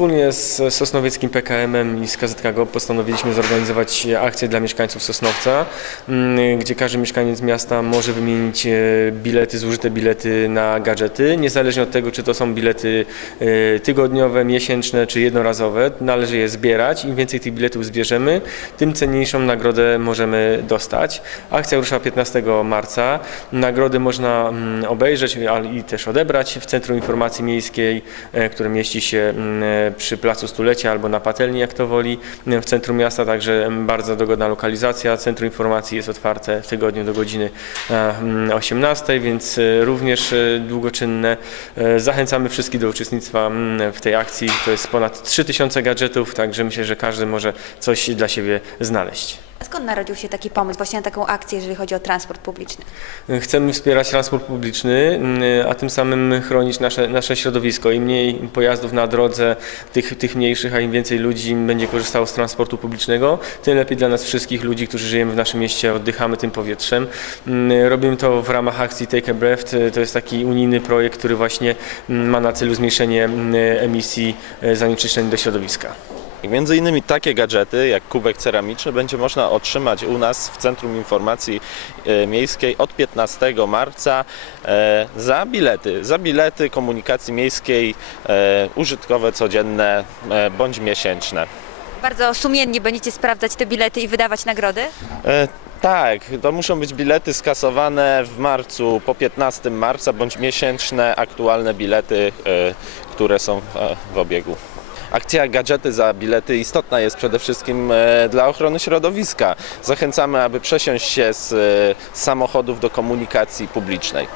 Wspólnie z Sosnowieckim PKM-em i z KZKGO postanowiliśmy zorganizować akcję dla mieszkańców Sosnowca, mm, gdzie każdy mieszkaniec miasta może wymienić e, bilety, zużyte bilety na gadżety, niezależnie od tego, czy to są bilety e, tygodniowe, miesięczne czy jednorazowe. Należy je zbierać. Im więcej tych biletów zbierzemy, tym cenniejszą nagrodę możemy dostać. Akcja rusza 15 marca. Nagrody można mm, obejrzeć i też odebrać w Centrum Informacji Miejskiej, e, które mieści się mm, przy Placu Stulecia albo na Patelni, jak to woli, w centrum miasta, także bardzo dogodna lokalizacja. Centrum Informacji jest otwarte w tygodniu do godziny e, mm, 18, więc e, również e, długoczynne. Zachęcamy wszystkich do uczestnictwa mm, w tej akcji. To jest ponad 3000 gadżetów, także myślę, że każdy może coś dla siebie znaleźć. Skąd narodził się taki pomysł właśnie na taką akcję, jeżeli chodzi o transport publiczny? Chcemy wspierać transport publiczny, a tym samym chronić nasze, nasze środowisko. Im mniej pojazdów na drodze, tych, tych mniejszych, a im więcej ludzi będzie korzystało z transportu publicznego, tym lepiej dla nas wszystkich ludzi, którzy żyjemy w naszym mieście, oddychamy tym powietrzem. Mm, Robimy to w ramach akcji Take a Breath. To jest taki unijny projekt, który właśnie ma na celu zmniejszenie mm, emisji e, zanieczyszczeń do środowiska. Między innymi takie gadżety jak kubek ceramiczny będzie można otrzymać u nas w Centrum Informacji e, Miejskiej od 15 marca e, za bilety, za bilety komunikacji miejskiej e, użytkowe, codzienne bądź miesięczne. Bardzo sumiennie będziecie sprawdzać te bilety i wydawać nagrody? Tak, to muszą być bilety skasowane w marcu po 15 marca bądź miesięczne aktualne bilety, które są w obiegu. Akcja gadżety za bilety istotna jest przede wszystkim e, dla ochrony środowiska. Zachęcamy, aby przesiąść się z e, samochodów do komunikacji publicznej.